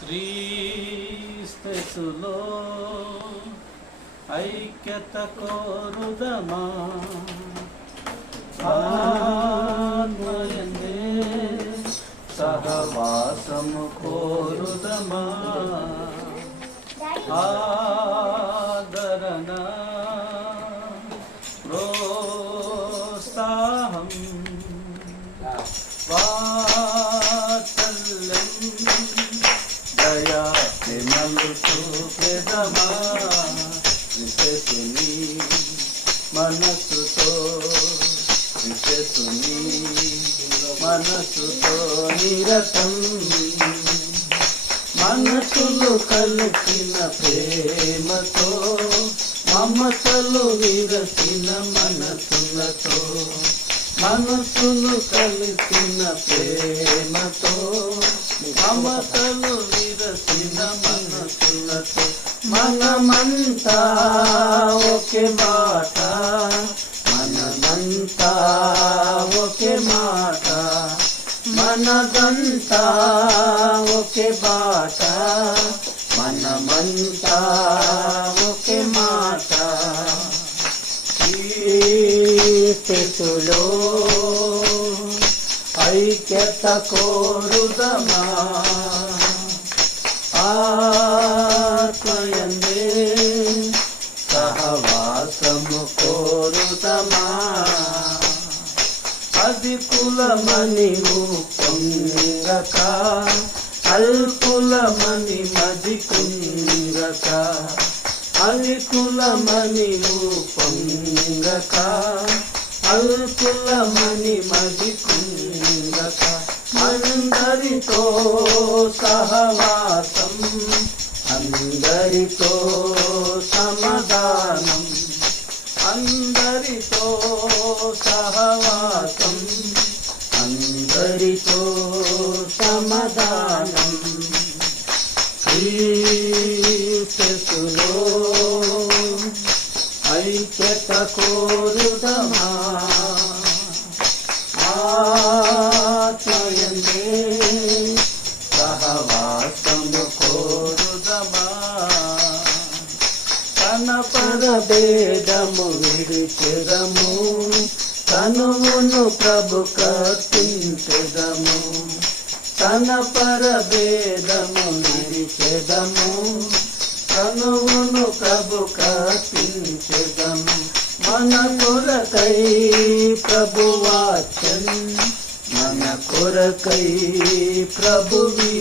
క్రీస్తులో ఐక్యత కోరుదమా, ఆత్మయందే సహవాసము కోరుదమా, ఆదరణ ప్రోత్సాహం వాత్సల్యం దయా ప్రేమలు చూపెదమా, విశేషుని మనసుతో విశేషుని మనసుతో నిరతం మనసులు కలిసిన ప్రేమతో మమతలు విరసిన మనసులతో మనసులు కలిసిన ప్రేమతో మమతలు విరసిన మనసులతో మనమంతా ఒకే మాట మనమంతా ఒకే మాట మనదంతా ఒకే బాట మనమంతా ఒకే మాట క్రీస్తులో ఐక్యత కోరుదమా, ఆత్మయందే సహవాసము కోరుదమా, అధికులమని పొంగక అల్పులమని మది కుంగక అధికులమని పొంగక అల్పులమని మది కుంగక అందరితో సహవాసం అందరితో సమాధానం అందరితో సహవాసం అందరితో సమాధానం క్రీస్తులో ఐక్యత కోరుదమా, ఆత్మయందే సహవాసము కోరుదమా, తన పరభేదము విడిచెదము తనువును ప్రభు కర్పించెదము, తన పరభేదము విడిచెదము తనువును ప్రభు కర్పించెదము, మన కొరకై ప్రభు వాచన్ మన కొరకై ప్రభువి